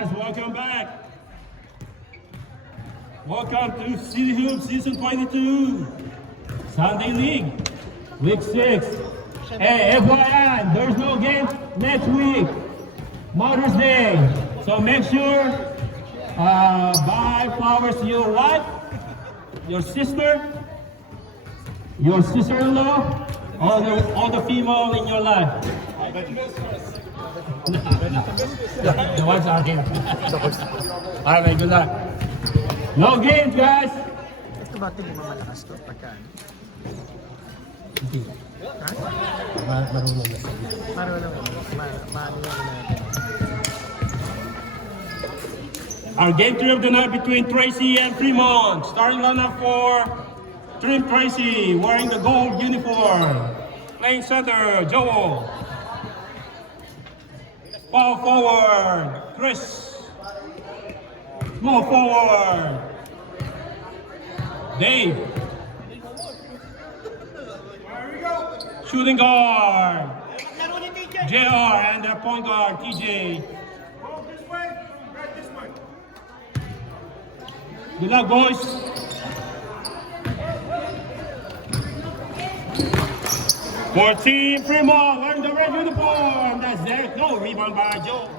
guys, welcome back. Welcome to City Hoop Season 22. Sunday League, Week 6. Hey, FYI, there's no game next week. Mother's Day. So make sure buy flowers to your wife, your sister-in-law, all the female in your life. The ones out here. Alright, good luck. No games, guys. Ito ba ito mo malakas to? Pagkaan? Hindi. Ha? Marunong na. Marunong. Maano natin. Our game 3 of the night between Tracy and Fremont. Starting lineup for Trim Tracy, wearing the gold uniform. Playing center, Joel. Ball forward, Chris. Small forward, Dave. Shooting guard, JR, and their point guard, TJ. Good luck, boys. For Team Fremont, wearing the red uniform. That's Derek. No, rebound by Joe.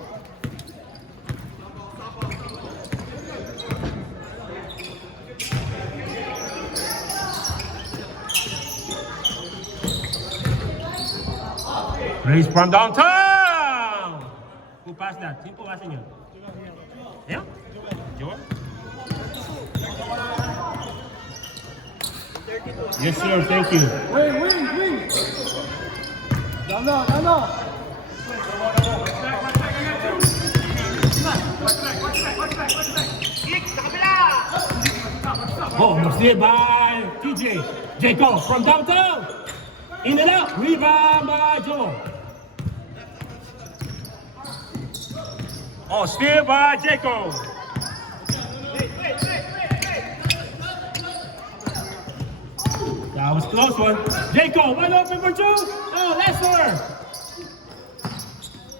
Race from downtown. Who passed that? Sino pumasin yun? Yeah? Joe? Yes, sir. Thank you. Win! Dano! Oh, steal by TJ. Jacob from downtown. In and out. Rebound by Joe. Oh, steal by Jacob. That was a close one. Jacob, one open for two. Oh, Lester.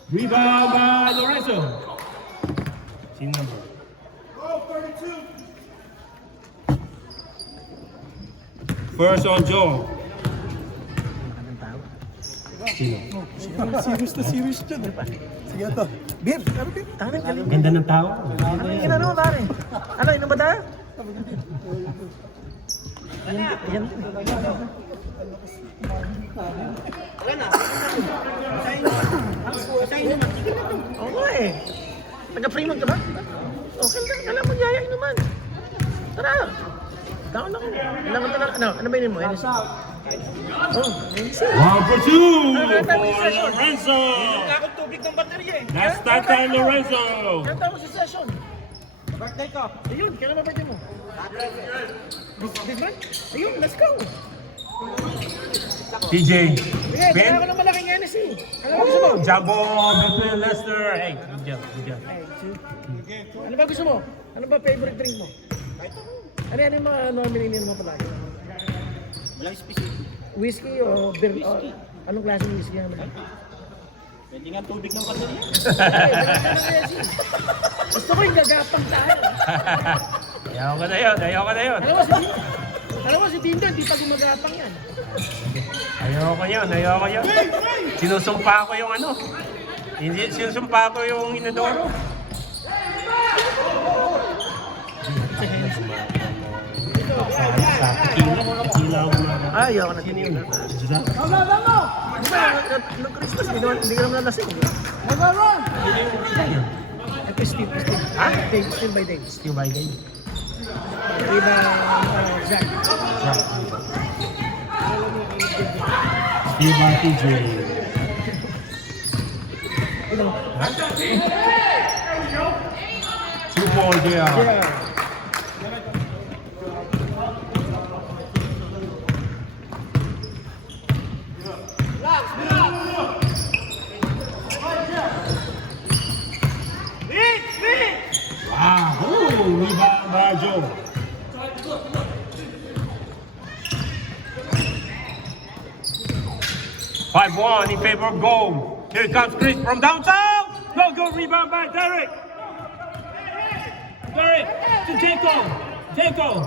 Rebound by Lorenzo. Team number. Oh, 32. First on Joe. Sino? Serious dyan eh. Sige ito. Beer, ano beer? Tanang galing. Ganda ng tao. Ano yung ginano mo pare? Ano, inom ba tayo? Yan. Oo nga eh. Taga-Fremont ka ba? Okay lang, alam mo yaya inuman. Tara. Down ako. Ano ba inin mo? Oh, NC. 1 for 2 for Lorenzo. Kakot tubig ng baterya eh. Last start time, Lorenzo. Kanta mo sa session. Birthday ko. Ayun, kailan ba birthday mo? This month? Ayun, let's go. TJ. Sige, kaya ako ng malaking NSC. Ano ba gusto mo? Jumbo between Lester. Hey, good job, good job. Ano ba gusto mo? Ano ba favorite drink mo? Ano yung mga nominated mo palagi? Walang specific. Whiskey o beer? Whiskey. Anong klase ng whiskey naman? Pwede nga tubig ng baterya. Gusto ko yung gagapang tayo. Ayaw ko na yun. Alam mo si Dindo, hindi pa gumagapang yan. Ayaw ko yun. Sinusumpa ko yung ano. Hindi, sinusumpa ko yung inodoro. Sa tequila ako na. Ayaw ko na Dindo. Nung Christmas, hindi ka naman nalasing. Steve. Ha? Steve by Dave. Steve by Dave. Iba, Zach. Steve by TJ. Ano? 2-4 there. Yeah. Rebound by Joe. Five one in favor of gold. Here comes Chris from downtown. No good rebound by Derek. Derek to Jacob. Jacob.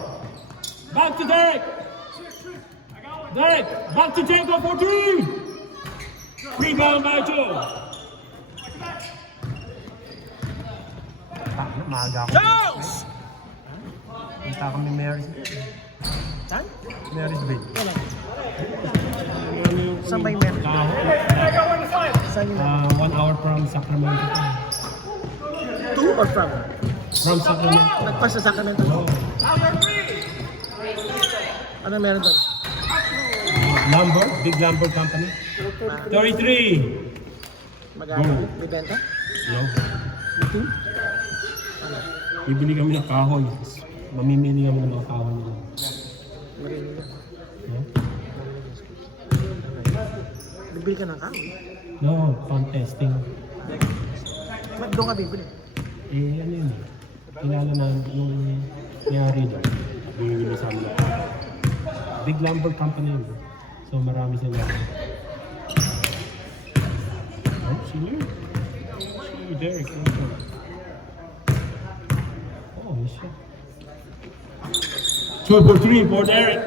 Back to Derek. Derek, back to Jacob for 3. Rebound by Joe. Maaga ako. Jones! Punta kami Mary's. Saan? Mary's Bay. Saan ba yung meron? Saan yung meron? 1 hour from Sacramento. To or from? From Sacramento. Nagpasa sa Sacramento. Ano meron doon? Lumber, big lumber company. 33. Magkano? May benta? No. Meeting? Bibili kami ng kahoy. Mamimili kami ng mga kahoy nila. Marinig na. Yeah? Bibili ka ng kahoy? No, contesting. Ba't doon ka bibili? Eh, ano yun eh. Kilala na yung nangyari doon. Bibili sa amin. Big lumber company yun. So marami sila. Oh, senior? Senior Derek. Oh, yes siya. 2 for 3 for Derek.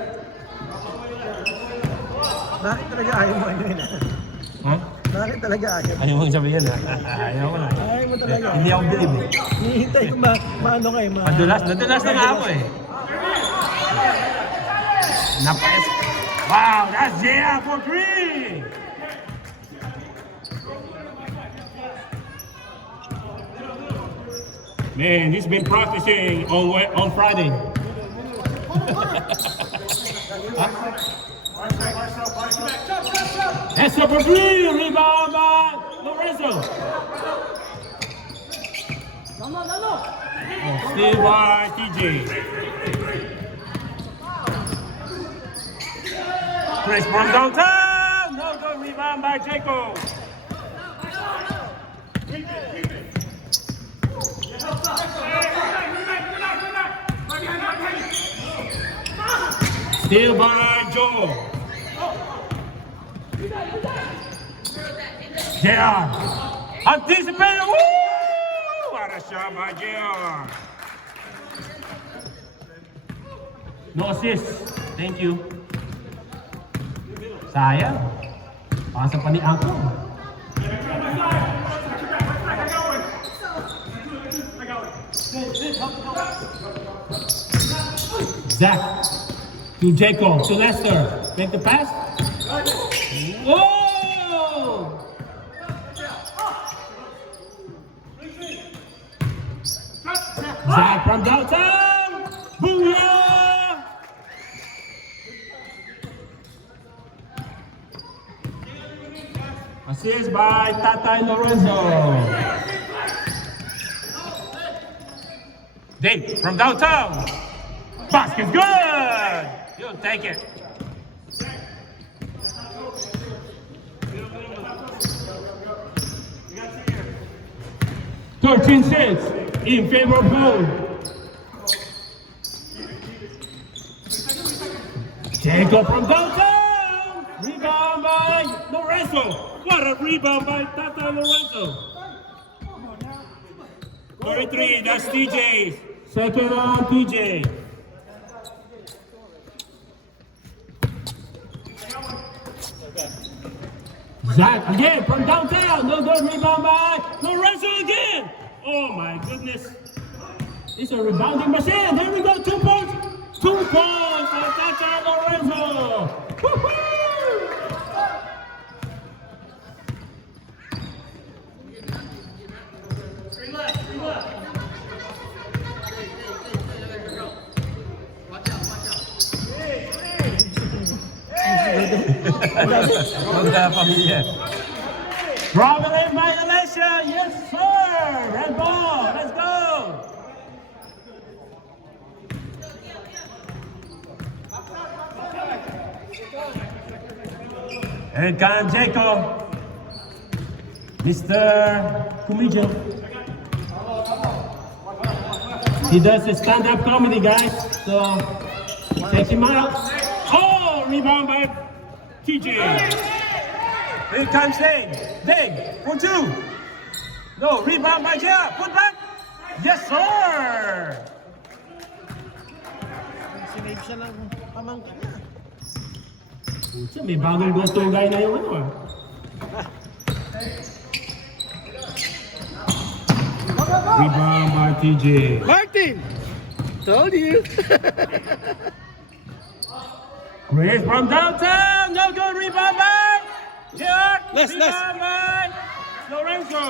Bakit talaga ayaw mo ano yun? Ha? Bakit talaga ayaw? Ayaw mong sabihin ha? Ayaw ko na. Ayaw mo talaga. Hindi ako bilib eh. Hinihintay ko maano kayo. Nadulas na nga ako eh. Napais. Wow, that's JR for 3! Man, he's been practicing on Friday. That's for 3! Rebound by Lorenzo. Oh, still by TJ. Chris from downtown! No good rebound by Jacob. Still by Joe. JR. Anticipated. Woo! What a shot by JR. No assist. Thank you. Sayang. Pasa pa ni Angko. Zach to Jacob to Lester. Make the pass. Whoa! Zach from downtown. Booyah! Assist by Tata Lorenzo. Dave from downtown. Basket's good. You'll take it. Thirteen six in favor of gold. Jacob from downtown. Rebound by Lorenzo. What a rebound by Tata Lorenzo. 33, that's TJ. Second on TJ. Zach again from downtown. No good rebound by Lorenzo again. Oh my goodness. It's a rebounding machine. There we go. 2 points. 2 points for Tata Lorenzo. Woo-hoo! Traveling violation, yes sir! Red ball, let's go! And come Jacob, Mr. Comedian. He does a stand-up comedy, guys, so check him out. Oh, rebound by TJ. Here comes Dave. Dave, for 2. No, rebound by JR. Put back. Yes, sir! Sinave siya ng pamangkin niya. Pucha, may bagong go-to guy na yung ano ah. Rebound by TJ. Martin! Told you! Chris from downtown, no good, rebound by Jack, Last. rebound by Lorenzo.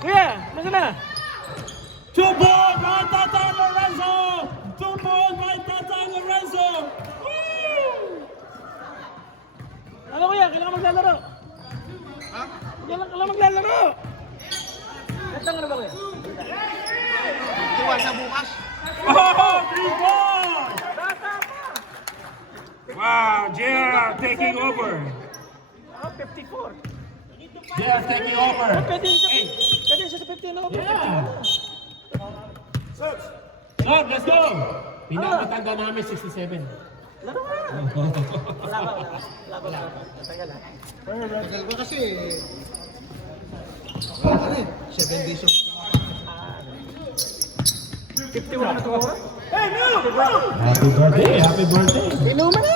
Kuya, nasa na? 2 ball by Tata Lorenzo. 2 ball by Tata Lorenzo. Woo! Ano kuya, kailangan maglalaro? Ha? Kailangan maglalaro! Ito nga na ba kuya? Tuwa sa bukas? Oh, 3 ball! Wow, JR taking over. Oh, 54. JR taking over. Pwede siya sa 50 na. Yeah. Stop, let's go. Pinamatanda namin 67. Laro ka! Wala ba? Tagal ha? Tagal ko kasi, ano eh, 7 days of 51 na tumura? Happy birthday, happy birthday. Inuman na!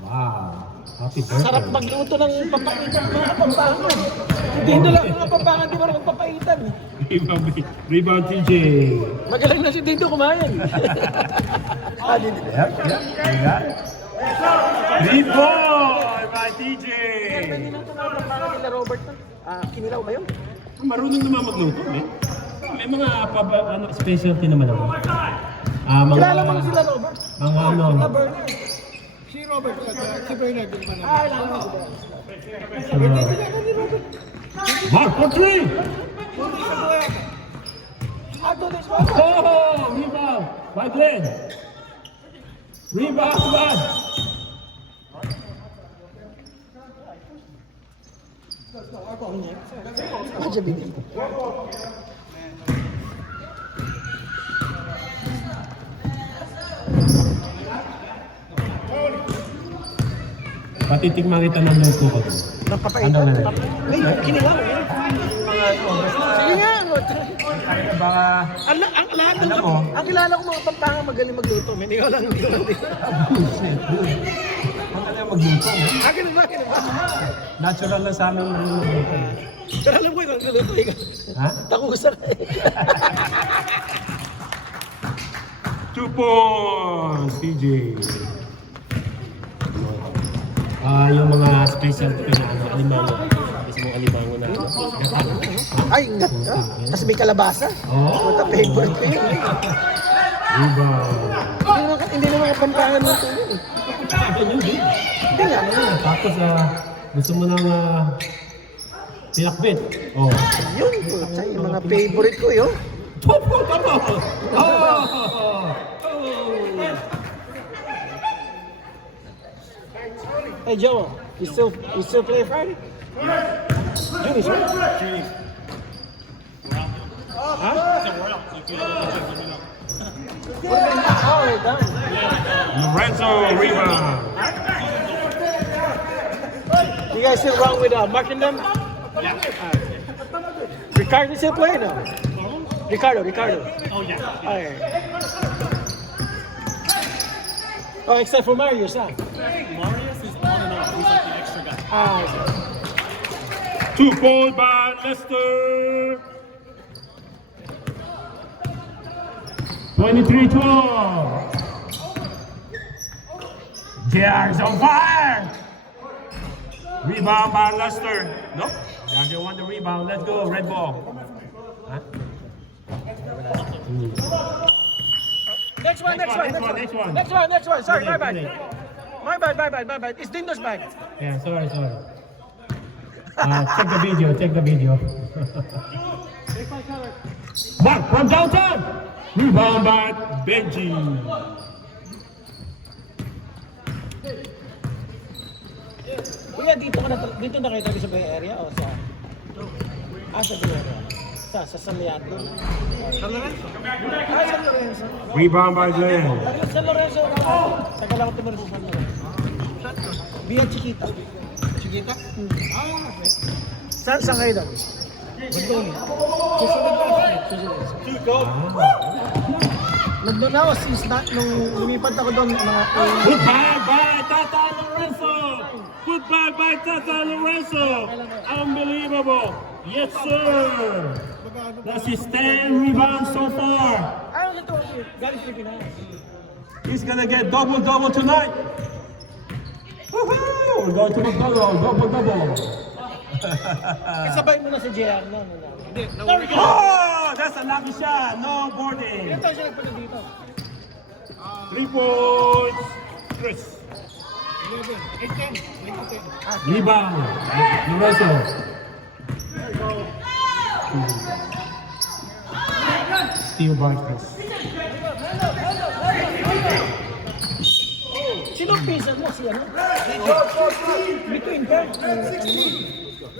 Wow, happy birthday. Sarap magluto ng papaitan ng mga pampangan. Hindi ito lang mga pampangan, di ba rin papaitan? Rebound TJ. Magaling na si Dindo kumain. Rebound by TJ. Pwede na ito mga pampangan nila Robert. Kinilaw ba yun? Marunong naman magluto, eh. May mga specialty naman ako. Mga, Kilala mo na sila Robert? mga ano. si Robert at si Bernard yung panahon. Kilala mo sila. Mark for 3. Doon is Oh, rebound by Glenn. Rebound by. Medyo bigay. Patitikman kita ng luto ko. Napapaitan. Ano na? May kinilaw eh. Sige nga. Baka Ang lahat ng ang kilala ko mga pampangan magaling magluto. May hindi ko lang dito. Ano magluto? Akin na ba? Natural lang sa amin magluto. Pero alam ko ikaw nagluluto ikaw. Ha? Takusa ka eh. 2 points, TJ. Yung mga specialty na ano, alimango. Gusto mong alimango na ano? Ay, ingat ka. Kasi may kalabasa. Oh. Ito favorite ko yun. Rebound. Hindi na mga pampangan ng tuloy. Hindi nga naman. Tapos gusto mo ng pinakbit. Oh. Yun, puta, yung mga favorite ko yun. Hey Joe, you still play Friday? Junis, right? Huh? Oh, we're done. Lorenzo rebound. You guys still wrong with marking them? Yeah. Ricardo still playing now? Ricardo. Oh, yeah. Okay. Oh, except for Marius, huh? Marius is on and off. He's like the extra guy. Two Okay. points by Leicester. 23-12. JR's on fire. Rebound by Leicester. Nope. Joshua won the rebound. Let's go. Red ball. Huh? Next one. Sorry, my bad. It's Dindo's bag. Yeah, sorry. Check the video. Mark from downtown. Rebound by Benji. Kuya, dito na kayo tabi sa Bay Area o sa... sa Bay Area. Sa San Leandro. San Lorenzo? San Lorenzo. Rebound by Glenn. San Lorenzo. Tagal ako tumira sa San Lorenzo. Via Chiquita. Sigita? Ah, okay. Saan kayo doon? Bandun. Susunod na. Susunod. Nandun ako since nung lumipat ako doon mga Goodbye by Tata Lorenzo. Goodbye by Tata Lorenzo. Unbelievable. Yes, sir. That's his 10 rebounds so far. Ayaw ito, galing Pilipinas. He's gonna get double tonight. Woohoo! We're going to McDonald's, double. Sabay mo na si JR no? Hindi, Oh, that's a lucky shot. No boarding. Ilan taon siya nagpunta dito? 3 points. Chris. 11, 10. Rebound. Lorenzo. Steal by Chris. Sino pinsan mo? Si ano? Between ka?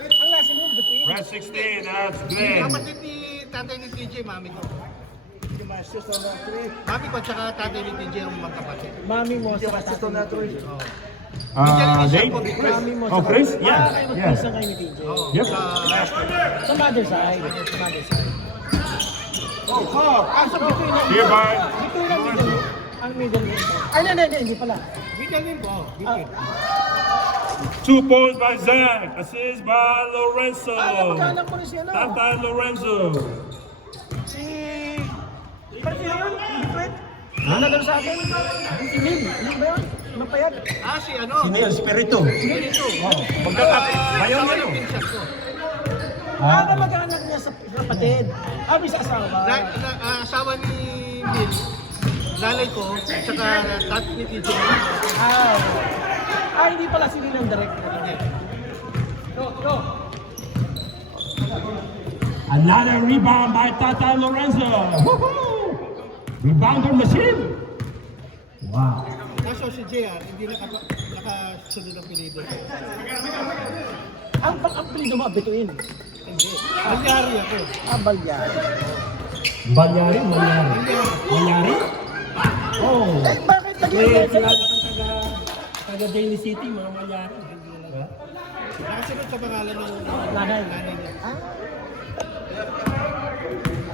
Ang lasa mo, between. Red 16, that's Glenn. Kapatid ni tatay ni TJ, mami ko. Mami ko at saka tatay ni TJ ang magkapatid. Mami mo sa tatay. Dave? Mami mo Oh, Chris? Kayo Yeah. magpinsan kayo ni TJ. Yep. Sa mother side. Sa mother side. Ah, sa between lang. Here by Between lang middle. Ang middle nito. Ay, hindi pala. Bigyan po. Ah, 2 points by Zach. Assist by Lorenzo. magkaanak mo rin si ano? Tata Lorenzo. Si... Pati yun? Different? Nagano sa akin? Si Lil. Lil ba yun? Mapayat. Ah, si ano? Neil Espiritu. Dito. Bayaw mo yun. Ah, kamag-anak niya sa kapatid. Ah, may sa asawa. Asawa ni Bill, nanay ko, at saka tatay ni TJ. Ah, hindi pala si Lil ang direct. Go. Another rebound by Tata Lorenzo. Woohoo! Rebounder machine. Wow. Kaso si JR, hindi nakasunod ang pilido. Ang pang-apelido mo, Bituin. Hindi. Nangyari ako. Ah, Balyar. Banyari? Oh. Eh, bakit naging Eh, message? sila taga Daly City, mga Banyari. Nakasunod sa pangalan ng Nanay. nanay niya. Ah,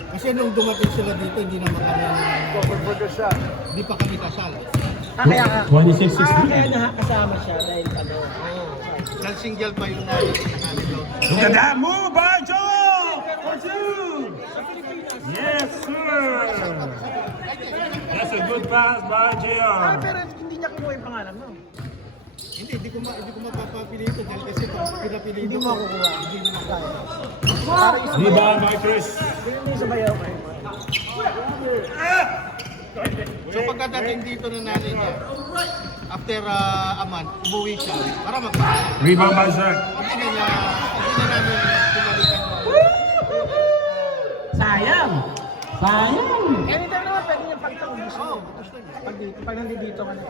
Kasi nung dumating sila dito, hindi naman kami, hindi pa kami kasal. kaya ka. 26-16. Kaya nakakasama siya dahil ano. Dahil single pa yung nanay niya. Look at that move by Joe! For two! Yes, sir! That's a good pass by Ah, JR. pero hindi niya kinuha yung pangalan mo. Hindi ko mapapapilito dahil kasi kung pinapilito Hindi mo makukuha. Hindi mo makukuha. Para isa Rebound by Chris. Hindi sa bayaw kayo. So pagkadating dito ng nanay niya, after a month, umuwi siya para magpapalito. Rebound by Zach. Hindi na namin pinalitan. Sayang! Sayang! Anytime naman pwede niyang pagtang gusto mo. Pag nandito ka na.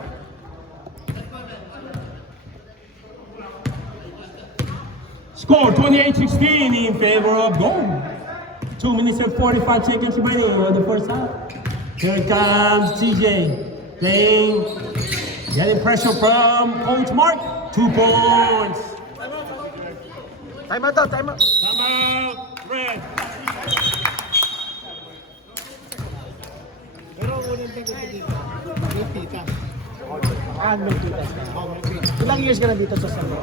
Score 28-16 in favor of gold. 2 minutes and 45 seconds remaining on the first half. Here comes TJ. Playing, getting pressure from Coach Mark. 2 points. Time out. Time out, Red. Pero unang tingin ko dito, yung tita. Ah, no, tita. Ilang years ka na dito sa San Diego?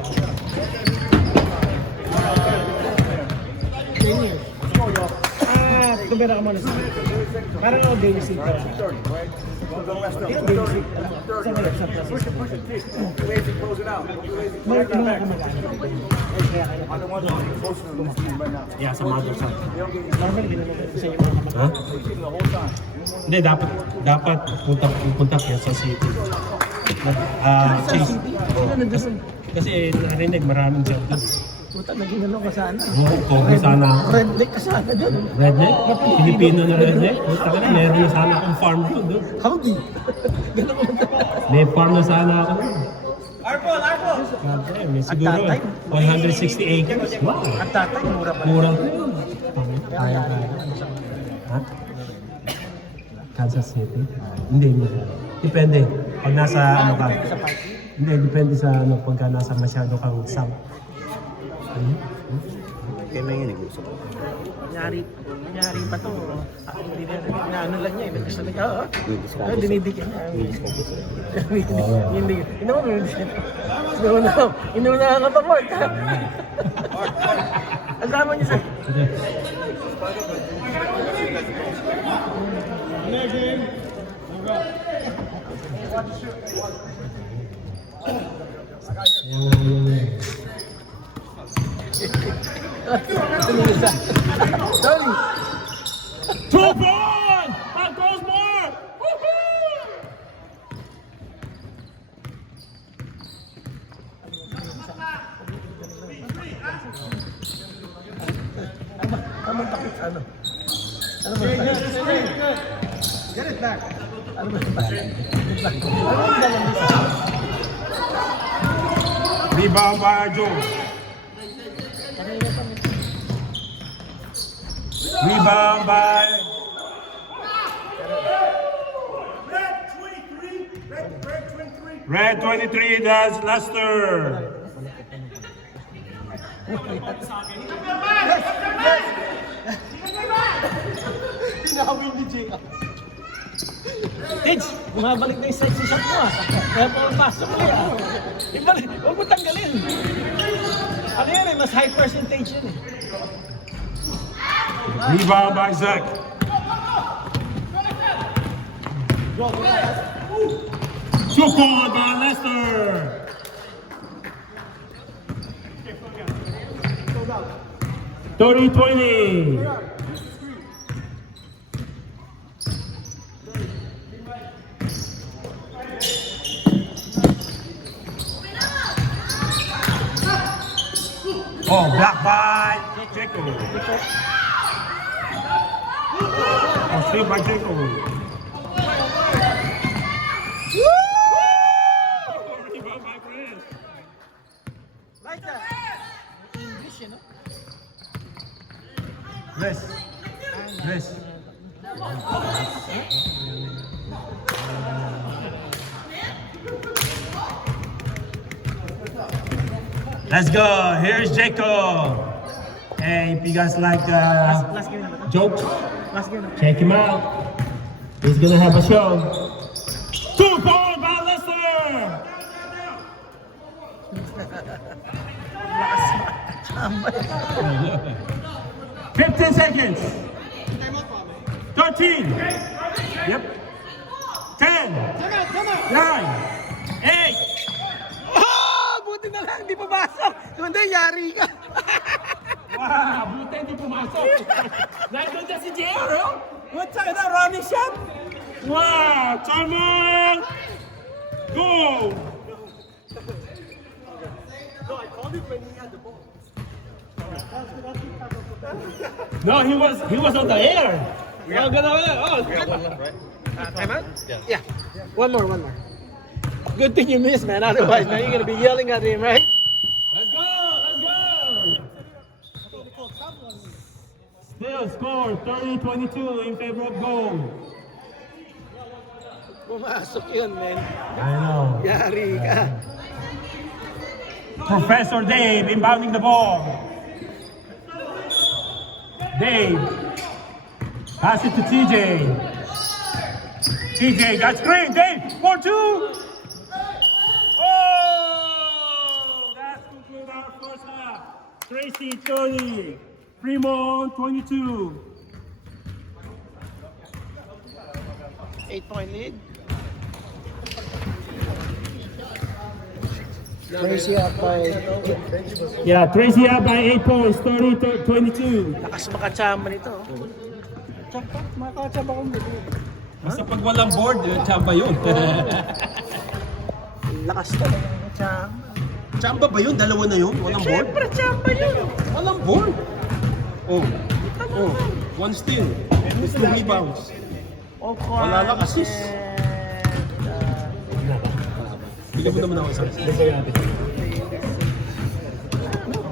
10 years. Ah, kumpara ka muna sa parang ako basic. Basic. Sa mga sa process. Mga kumakain. Yeah, sa mother side. Normal din naman sa iyo mga Ha? Hindi, dapat pupunta kaya sa city. Sa Chase. city? Sino nandun? Kasi narinig maraming job doon. Puta, naging ano ka sana. Oo, focus sana ako. Redneck ka sana dun. Redneck? Filipino na redneck? Puta ka na, meron na sana akong farm doon. Howdy. Ganun ko May farm na sana ako doon. May siguro tatay? 160 acres. Wow! At tatay, mura pa. Mura ko yun. Kaya. Ha? Kansas City? Hindi. Depende. Pag nasa ano ka. Sa party. Hindi, depende sa ano, pagka nasa masyado kang south. Kaya may nag-usap. Nyari pa to. Hindi na, ano lang niya, gusto na ka, oh. Dinidikit niya. Hindi. Inuna ka pa, Mark. Ang sama niya sa... Sorry. 2 points! That goes more! Woohoo! Anong takot sa ano? Ano ba? Get it back. Ano ba? Rebound by Joe. Rebound by Red 23, that's Lester. Tinawin ni Jake. Tidge, bumabalik na yung sexy shot mo, ah. Kaya pumapasok mo, ah. Ibalik, huwag mo tanggalin. Ano yan, eh, mas high percentage yun, eh. Rebound by Zach. Two point by Lester. Thirty 20. Oh, blocked by Jacob. Oh, steal by Jacob. Rebound by Chris. Like that. English, you know? Rest. Rest. Let's go. Here's Jacob. Hey, if you guys like Last game na ba? jokes, Last game na ba? check him out. He's gonna have a show. 2 point by Lester. Chamba. 15 seconds. 13. Yep. 10. 9. 8. Oh! Buti na lang, di pumasok. Kundi, yari ka. Wow, buti hindi pumasok. Nandun dyan si JR, oh. What's that, running shot? Wow, timeout. Go. No, he was on the air. Yeah. Oh, time out? Yeah. One more. Good thing you missed, man. Otherwise, man, you're gonna be yelling at him, right? Let's go. Still score 30-22 in favor of goal. Pumasok yun, man. I know. Yari ka. Professor Dave inbounding the ball. Dave. Pass it to TJ. TJ got screen. Dave, 4-2. Oh, that's concluded our first half. Tracy 30. Fremont 22. 8-point lead. Tracy up by... Yeah, Tracy up by 8 points, 30-22. Lakas makachamba nito. Tsaka, makachamba kong dito. Basta pag walang board, chamba yun. Lakas to. Tsamba. Chamba ba yun? Dalawa na yun? Walang board? Siyempre, tsamba yun. Walang board. Oh. 1 steal. 2 rebounds. Wala lang assist. Bigyan mo naman ako isang.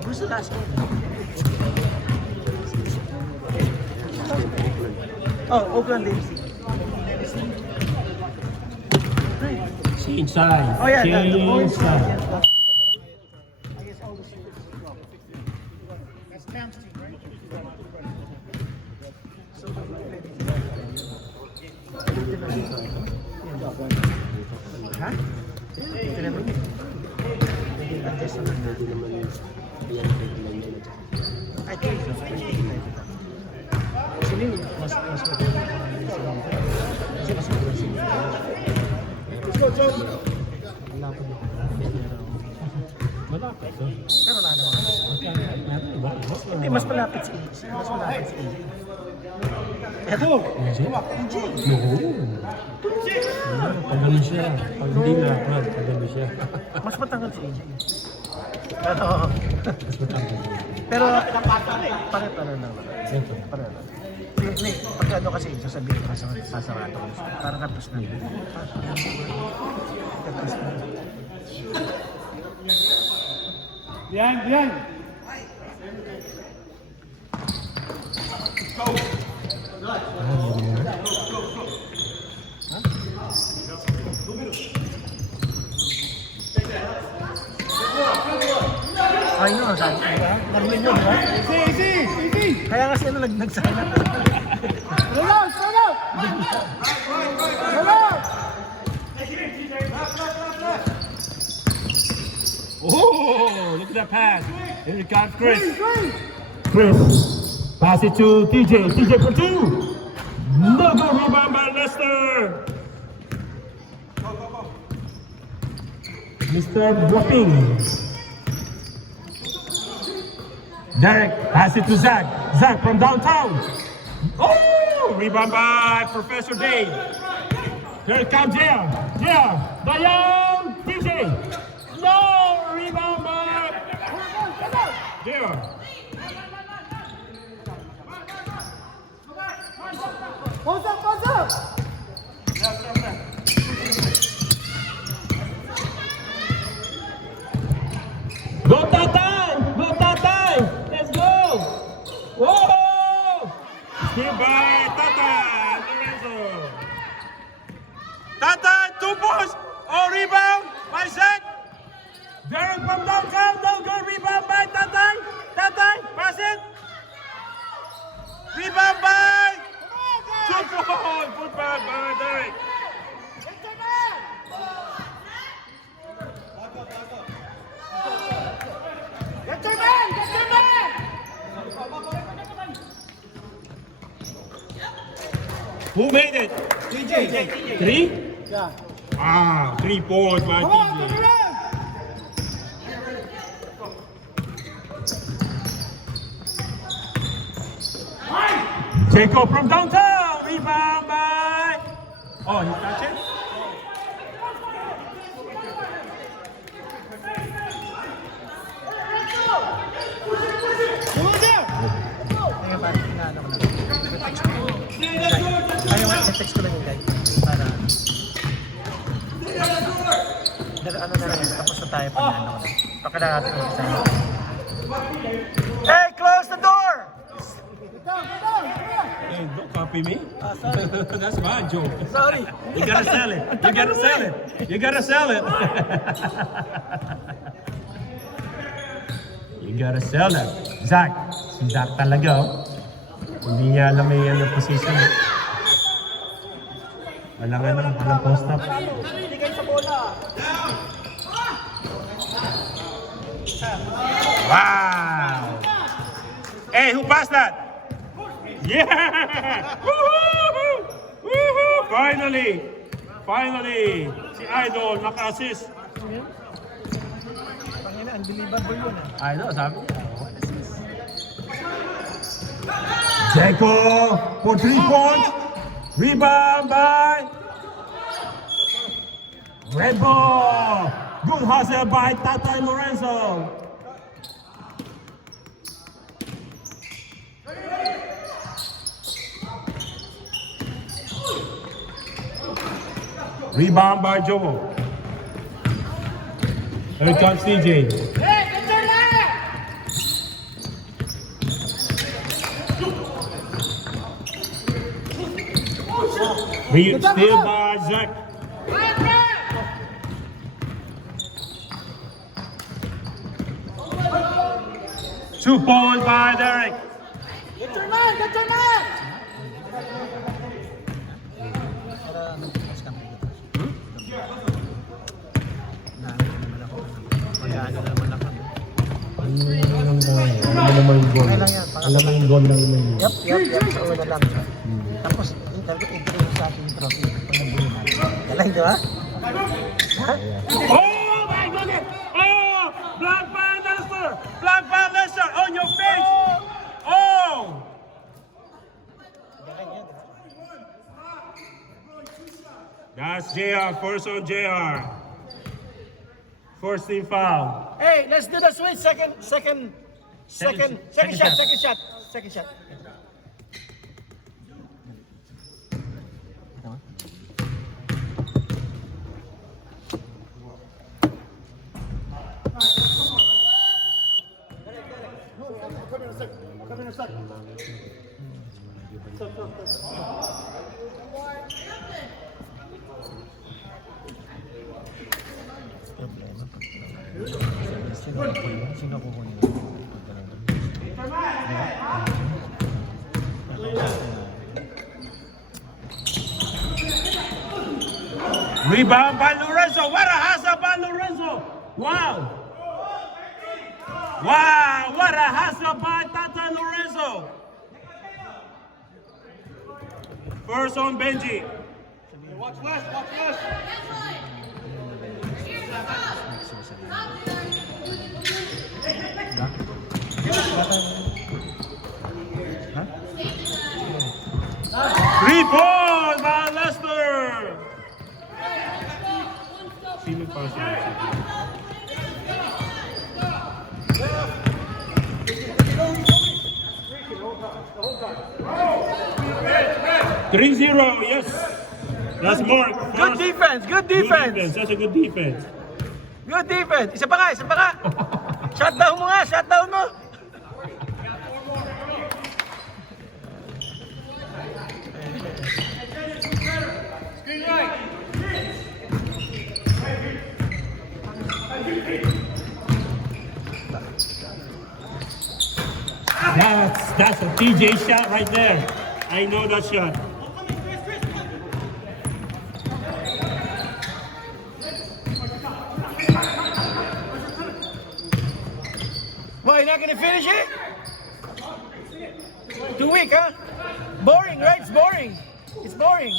Who's the last one? Oh, Oakland AFC. Change side. Oh yeah, the Change boys. side. I guess all the shooters. Ha? Ito naman yun. Adjust naman natin. I think so. Actually, mas kasi mas Malapit. pero wala naman. Hindi, mas malapit si AJ. Mas malapit si AJ. Eto! Pag ano siya, pag hindi na, pag ano siya. Mas matanggal si AJ. Pero, Mas matanggal. pero, pare-pare lang. Ito. Pare lang. Hindi, pag ano kasi, sasabihin ko sasarado ko siya. Parang kapos na. Kapos na. Bien. Ay, no, sabi ko ba? Narinig mo, di ba? Easy. Kaya kasi ano, nagsala. Relax. Oh, look at that pass. Here it comes Chris. Chris, pass it to TJ. TJ for two. Another rebound by Lester. Mr. Dropping. Derek, pass it to Zach. Zach from downtown. Oh, rebound by Professor Dave. Here it comes Jaya. Dayan, TJ. No, rebound by Jaya. Go Tatay! Let's go! Whoa! Steal by Tatay Lorenzo. Tatay, 2 points! Oh, rebound by Zach! Derek from downtown, no good rebound by Tatay! Tatay, pass it! Rebound by 2 points! Put back by Derek. Who made it? TJ. 3? Yeah. Ah, 3 points by TJ. Jacob from downtown, rebound by. Oh, he touched it? Kaya parang inaano ko lang. Text ko. Kaya text ko lang yung guy. Para... Ano na lang yun, tapos na tayo pag ano ko lang. Pakalahat ko sa inyo. Hey, close the door! Hey, don't copy me. Sorry. That's my joke. Sorry. You gotta sell it. You gotta sell it. You gotta sell it. You gotta sell it. Zach. Si Zach talaga, oh. Hindi niya alam may ano position. Walang post up. Wow! Hey, who passed that? Yeah! Woohoo! Woohoo! Finally! Si Idol naka-assist. Pangina, unbelievable yun ah. Idol, sabi niya. Jeko for 3 points. Rebound by Red Bull. Good hustle by Tatay Lorenzo. Rebound by Jomo. Here comes TJ. Steal by Zach. Two points by Derek. Get your man! goal. Okay lang yan, Alam mo yung goal lang yun. Yup. Sa una lang. Tapos, interview sa ating trophy. Pag nabuhin natin. Galing, di ba? Ha? Oh my goodness! Oh! Black Panther! Black Panther on your face! Oh! Galing yan, di ba? That's JR, first on JR. First team foul. Hey, let's do the switch. Second shot. Sino kukunin? Rebound by Lorenzo. What a hustle by Lorenzo. Wow. Wow, what a hustle by Tata Lorenzo. First on Benji. Watch West, watch West. Three-point by Lester. Sino pa siya? 3-0, yes. That's Mark. Good defense. Good defense. That's a good defense. Good defense. Isa pa ka. Shutdown mo nga, shutdown mo. That's a TJ shot right there. I know that shot. Why, you're not gonna finish it? Too weak, huh? Boring, right? It's boring. It's boring.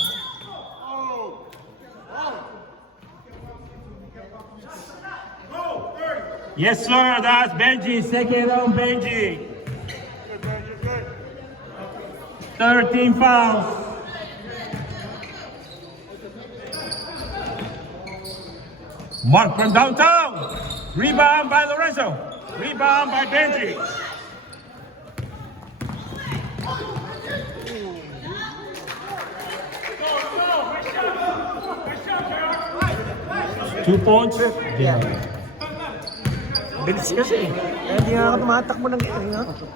Yes, sir. That's Benji. Second on Benji. 13 fouls. Mark from downtown. Rebound by Lorenzo. Rebound by Benji. Two points. Yeah. Bilis kasi. Kaya hindi nga ako tumatakbo ng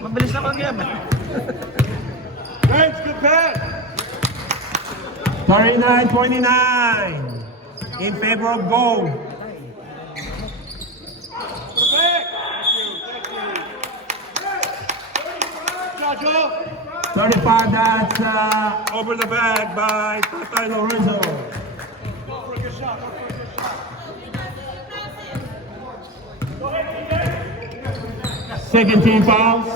mabilis na mag-yaman. Thanks, good pass. 39-29 in favor of gold. Perfect. Thank you. 35, that's over the back by Tata Lorenzo. Go for a good shot. Second team fouls.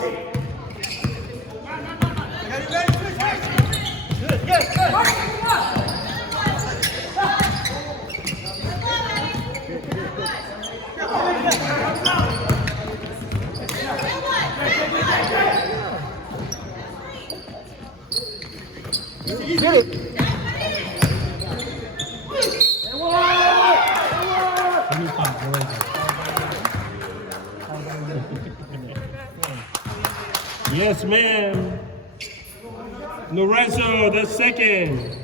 Get it. Yes, ma'am. Lorenzo, the second.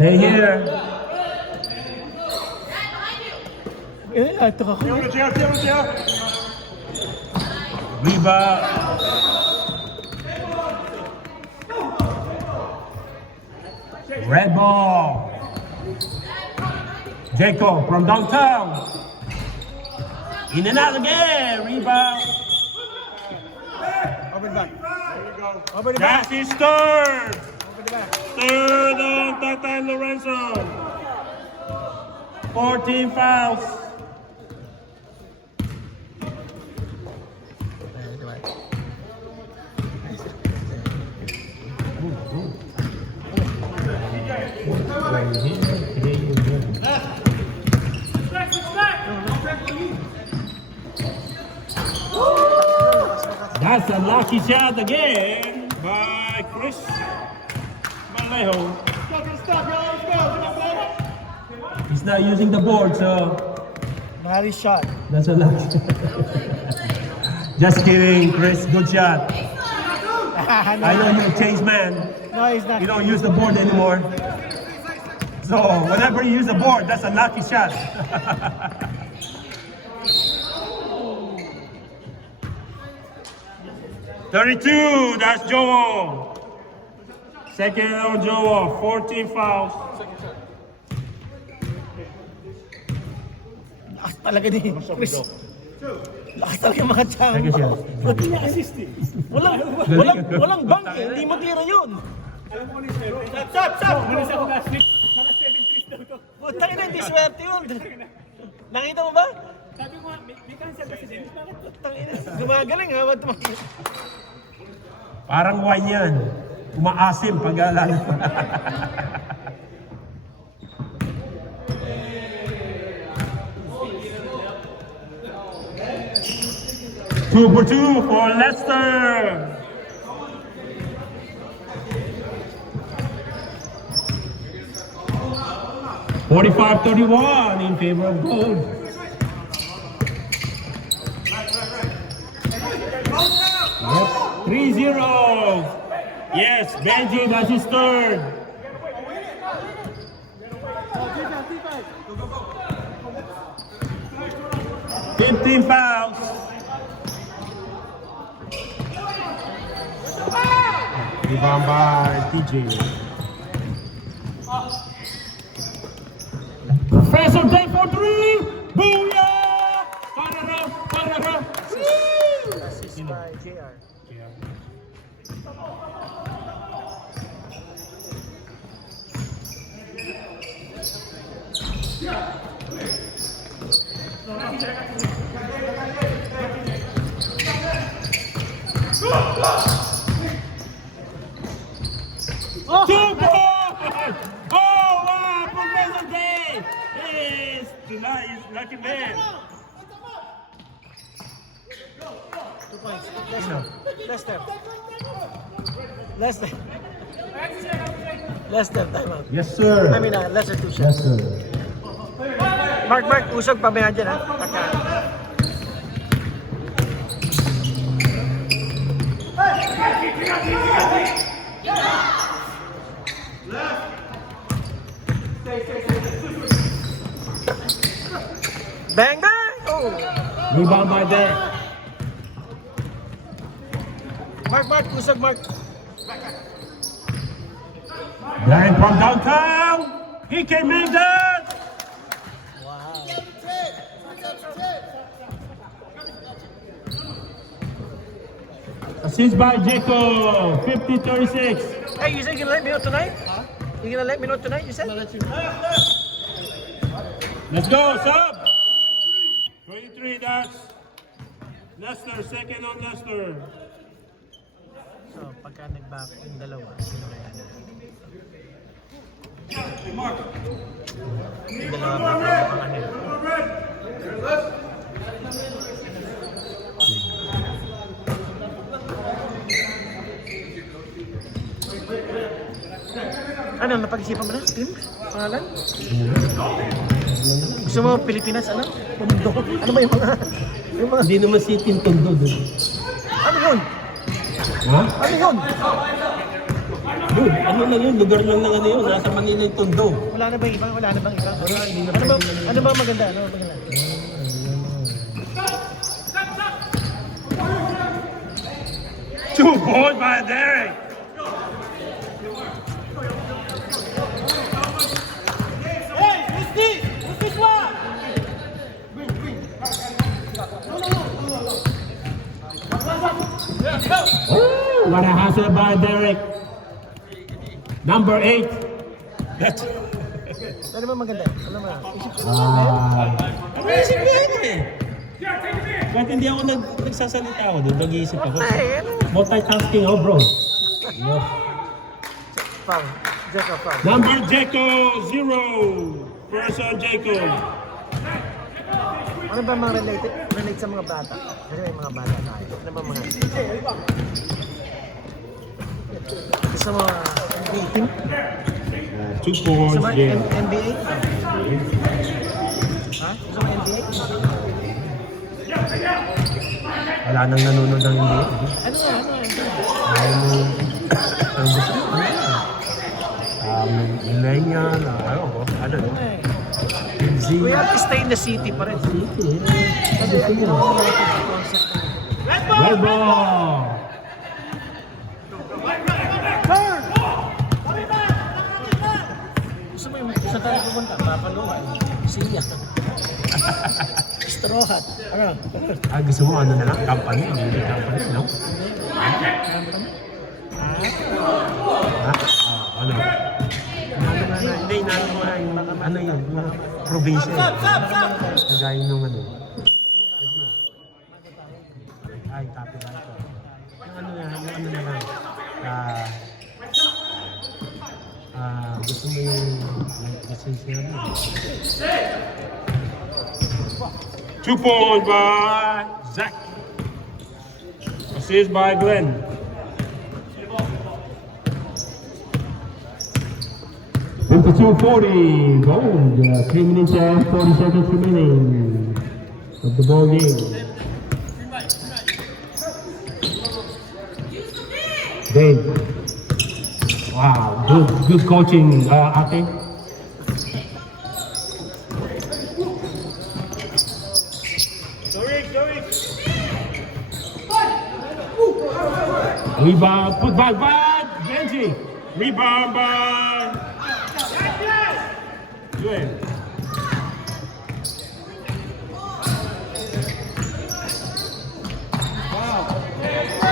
Stay here. Ito ako. Rebound. Red ball. Jacob from downtown. In and out again. Rebound. Over the back. Over the back. That's his third. Over the back. Third on Tata Lorenzo. 14 fouls. That's a lucky shot again by Chris Vallejo. He's not using the board, so Nice shot. that's a lucky. Just kidding, Chris. Good shot. I know you're a chase man. No, he's not. You don't use the board anymore. So whenever you use the board, that's a lucky shot. $32, that's Joel. Second on Joel, 14 fouls. Lakas talaga ni Chris. Lakas talaga yung mga tiyang. Second shot. Pati niya assist eh. Walang bank eh. Hindi mo tira yun. Stop! Putang ina, hindi swerte yun. Nakita mo ba? Sabi mo, may cancel kasi din. Bakit? Putang ina. Gumagaling ha. Parang wine yan. Umaasim pag alala. 2 for 2 for Leicester. $45-31 in favor of gold. Yep. 3-0. Yes, Benji, that's his third. $15 fouls. Rebound by TJ. Professor Day for 3. Booyah! Para. Assist by JR. Two balls! Oh, wow! Professor Day! Yes! Tonight is lucky man. 2 points. Leicester, timeout. Yes, sir. I mean, Leicester 2 shots. Yes, sir. Mark, usog pa ba yan dyan ha? Pagka. Bang! Oh! Rebound by Day. Mark, usog Mark. Brian from downtown. He can make that. Wow. Assist by Jacob. 50-36. Hey, you said you're gonna let me know tonight? Huh? You gonna let me know tonight, you said? Let's go, sub. 23, that's Leicester. Second on Leicester. So, pagka nag-back yung dalawa, sino kaya na? Yung dalawa back yung mga nila. Ano, napag-isipan mo na? Team? Pangalan? Gusto mo Pilipinas, ano? Tondo? Ano ba yung mga... Hindi naman si Team Tondo doon. Ano yun? Ha? Ano yun? Dude, ano lang yun? Lugar lang ng ano yun. Nasa Manila yung Tondo. Wala na bang iba? Wala na bang iba? Hindi na Ano ba, pwede na ano ba maganda? Ano ba maganda? Two points by Derek. What a hustle by Derek. Number 8. Ano ba maganda? Ano ba? Ah, Isip ko yun eh. Kahit hindi ako nagsasalita ako doon, nag-iisip ako. Ay, ano? multitasking, oh bro. Yes. Pang. Jeka, pang. Number Jaco 0. Person Jaco. Ano ba mga relate sa mga bata? Kasi may mga bata tayo. Ano ba mga... Sa mga NBA team? 2 points. Sa mga Yeah. NBA? Ha? Sa mga NBA? Wala nang nanonood ng NBA. Ano yan? Ang gusto ko, millennial, ano ko, ano no? We have to stay in the city pa rin. Kasi ano yung concept ng... Red ball. Gusto mo yung sa tayo pumunta, papaluan. Siya. Strohat. Ano? Gusto mo ano na lang, company, hindi company, no? Ha? Ano? Hindi, inaano mo na yung, ano yun, mga probinsya. Kagaya nung ano. Let's go. Ay, copyright ko. Yung ano na, lang. Gusto mo yung, gusto yung sinabi. 2 points by Zach. Assist by Glenn. $52-40 gold. 3 minutes and 40 seconds remaining of the ball game. Dave. Wow, good coaching, Ate. Rebound, put back by Benji. Rebound by Glenn.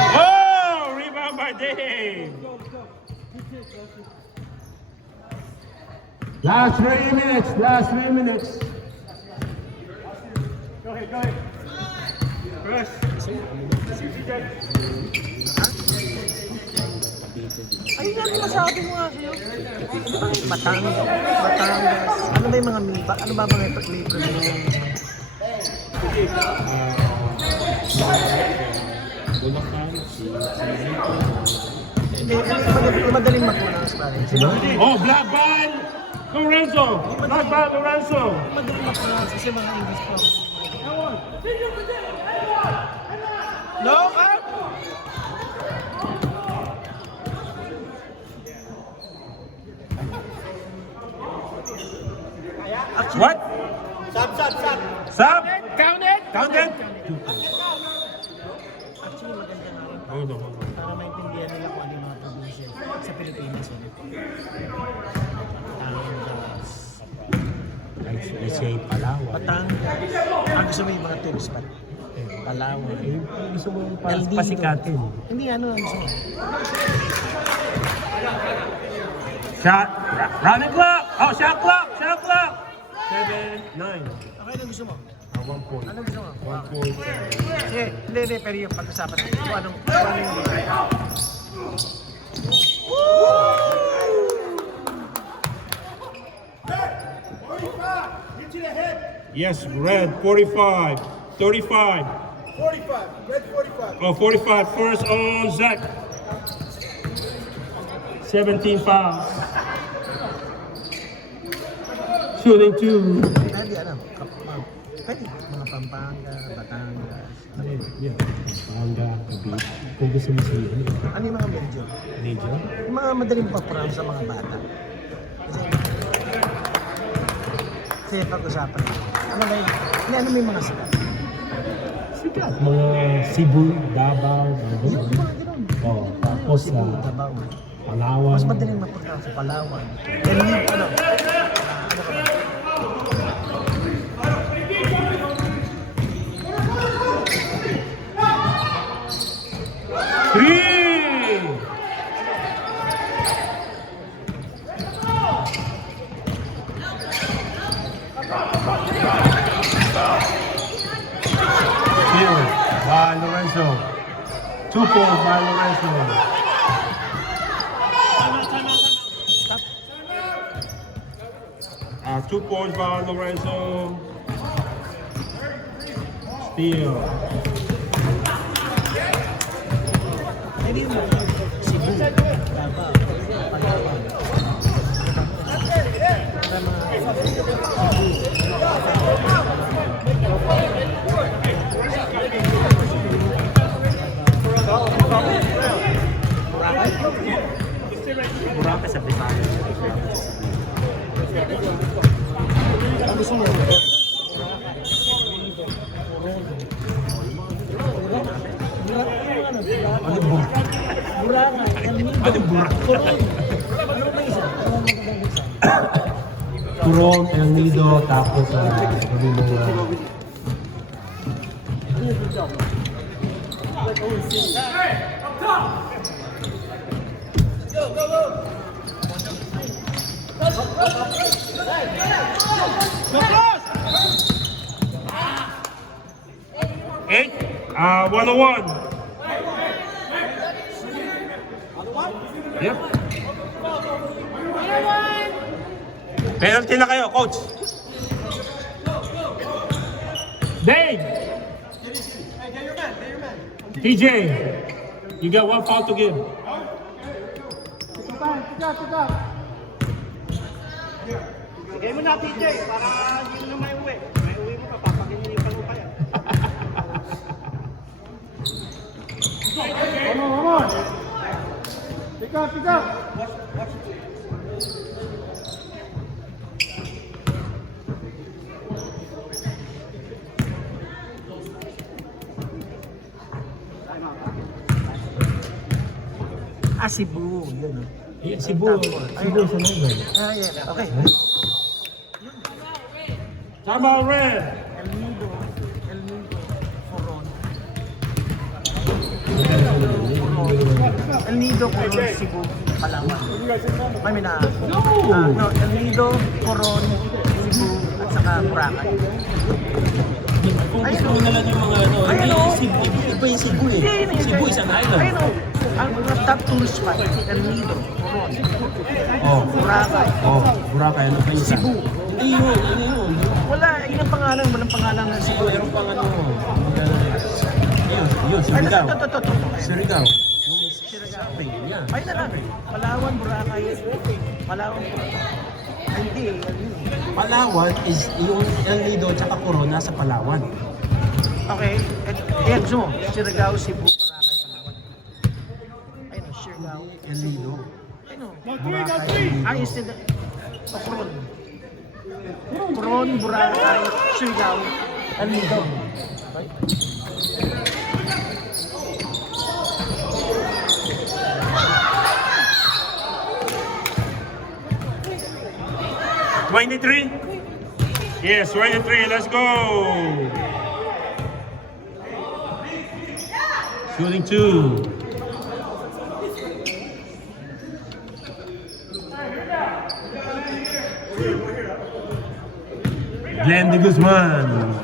Oh, rebound by Dave. Last 3 minutes, last 3 minutes. Go ahead. Press. Ay, ano masabi mo nga sa'yo? Batangas. Ano ba yung mga mipa? Ano ba mga libre mo? Hindi, madaling makuha sa pare. Oh, black ball, Lorenzo. Black ball, Lorenzo. Madaling makuha kasi mga English pa. No, out! What? Sab! Stop. Count it! Count it. Actually, maganda nga rin. Hold on. Para maintindihan nila kung ano yung mga probinsya sa Pilipinas. Let's say, Palawan. Batangas. Gusto mo yung mga tourist spot? Palawan. Gusto mo El Nido. pasikatin. Hindi, ano ang gusto mo? Shot. Running clock. Oh, shot clock. 7, 9. Okay, ano gusto mo? 1 point. Ano gusto mo? 1 point. Sige, hindi, pero yung pag-usapan natin. Kung anong yung mga. Yes, red 45, 35. 45, red 45. Oh, 45. First on Zach. 17 fouls. Shooting 2. Hindi, ano? Pwede. Mga Pampanga, Batangas. Ano yun? Yeah. Panga, Cavite. Kung gusto mo siya, ano yun? Ano yung mga medyo? Medyo? Yung mga madaling papuram sa mga bata. Kasi pag-usapan natin. Ano ba yun? Ano may mga sikat? Sikat. Mga Cebu, Davao, mga Yung ganun. mga ganun. Oo. Tapos sa Davao. Palawan. Mas madaling mapunta sa Palawan. Pero yung ano? Ano ka ba? Three. by Lorenzo. 2 points by Lorenzo. Stop. 2 points by Lorenzo. Steal. Hindi mo. Cebu. Davao. Palawan. Boracay sa Bisaya. Ang gusto mo? Ano ba? Boracay. Ano Boracay? Coron. Ano ba isa? Ano ba isa? Turon, El Nido, tapos yung mga... Eight, 101. Yep. Penalty na kayo, coach. Dave! TJ, you got 1 foul to give. Sige mo na, TJ, para yun na may uwi. May uwi mo pa, papakingin yung palupa yan. Cebu. Yun. Cebu sa London. Yeah. Okay. Time out, red. El Nido, Coron. El Nido, Coron, Cebu, Palawan. I mean, no, El Nido, Coron, Cebu, at saka Boracay. Kung gusto mo na lang yung mga ano, Ay, ano? Cebu, iba yung Cebu eh. Cebu isang island. Ay, no. Ang top tourist spot, El Nido, Coron, Oh, Boracay, Boracay, ano ba yun? Cebu. Hindi yun, ano yun? Wala, yun ang pangalan, walang pangalan ng Cebu. Meron pang ano, Yun, Ay, Surigao. ito. Surigao. yeah. Ay, na lang. Palawan, Boracay. Palawan, Boracay. Ay, hindi. Palawan is yung El Nido tsaka Corona sa Palawan. Okay. Gusto mo, Surigao, Cebu, Boracay, Palawan. Ay, no, Surigao. El Nido. Ay, no. Ay, instead Coron. Coron, Boracay, Surigao, El Nido. $23? Yes, 23. Let's go. Shooting 2. Glenn de Guzman.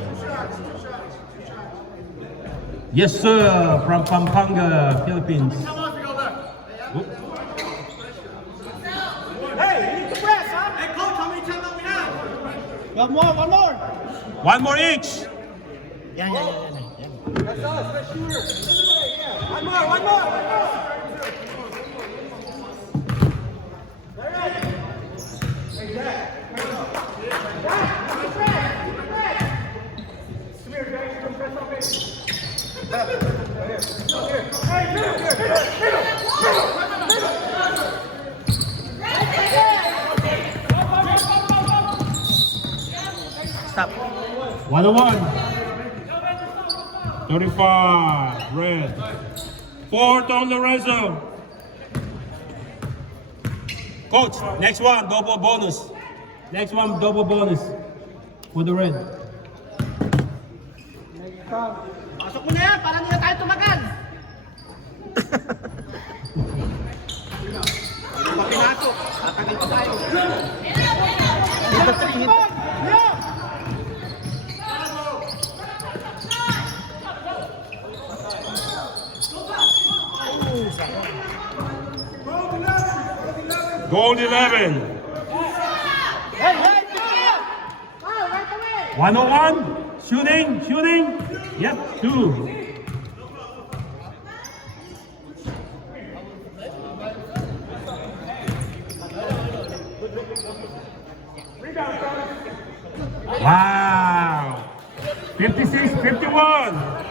Yes, sir. From Pampanga, Philippines. Oop. One more! One more each. Yan. One more! Stop. 101. 35, red. Fourth on Lorenzo. Coach, next one, double bonus. Next one, double bonus for the red. Pasok mo na yan, para hindi na tayo tumagal! Pag pinasok, tatagin pa tayo. Hold 11. 101. Shooting. Yep, 2. Wow. 56, 51.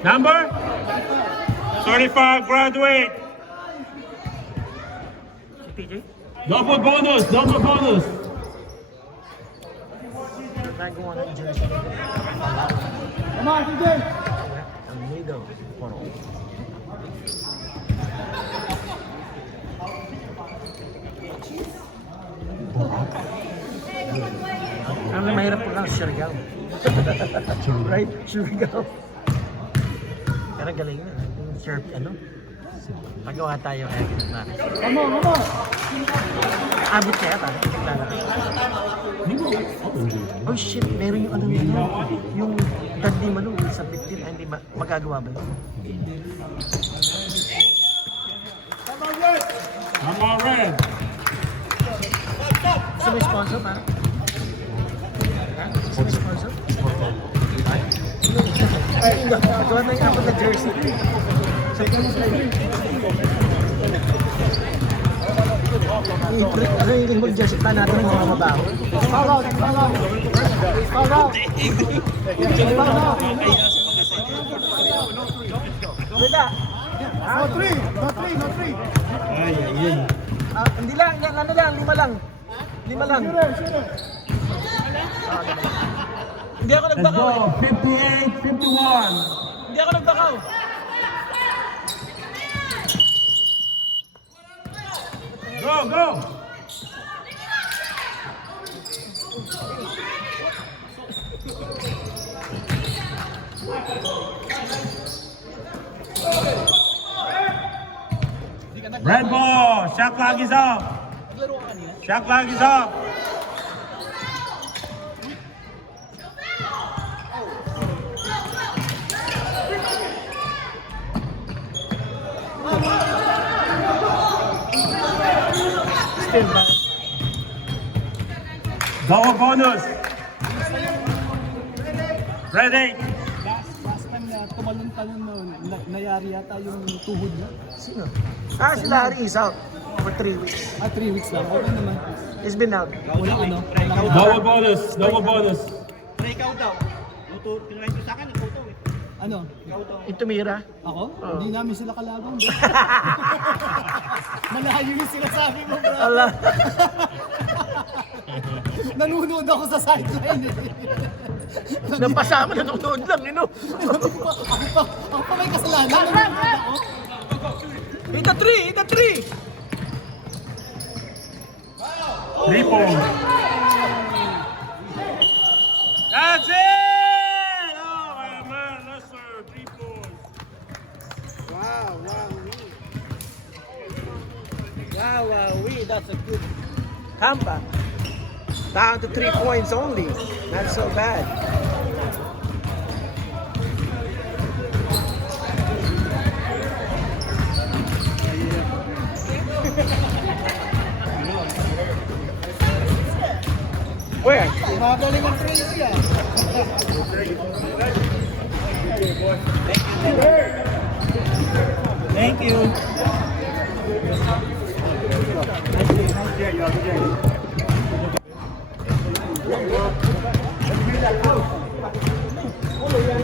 Number 35, graduate. Double bonus. Nagawa ng jersey. Come on, DJ! Ang middle. Ang mahirap po lang, Surigao. Right? Surigao. Pero galing na. Yung surf, Pagawa tayo kaya ginawa. Come on! Abot kaya tayo. Oh shit, meron yung yung daddy Manu sa 15 hindi magagawa ba yun? Come on, Red. Gusto may sponsor pa? Gusto may sponsor? Ay, gawa na yung apat na jersey. Ano yung mag-jersey pa natin mga mabaho? Foul out! Wala. No three! Hindi lang, ano lang, 5 lang. 5 lang. Shooter! Hindi ako Let's nagbakaw. go. 58, 51. Hindi ako nagbakaw. Go. Red ball. Shot clock is up. Shot clock is up. Still ba? Double bonus. Red 8. Last time na tumalon-talon nayari yata yung tuhod niya. Sino? Si Larry is out for 3 weeks. 3 weeks lang. Okay naman. He's been out. Wala Double bonus. Ano? Ito Mira. Ako? Hindi namin sila kalaban. Malayo yung sinasabi mo, bro. Ala. Nanonood ako sa sideline. Napasama, nanonood lang, Ako pa may kasalanan. Nanonood ako. Ita 3! 3 points. That's it! Oh, man, yes, sir. 3 points. Wow, that's a good Hampa. Down to 3 points only. Not so bad. Where? Magaling ang training yan. Thank you. Nice day.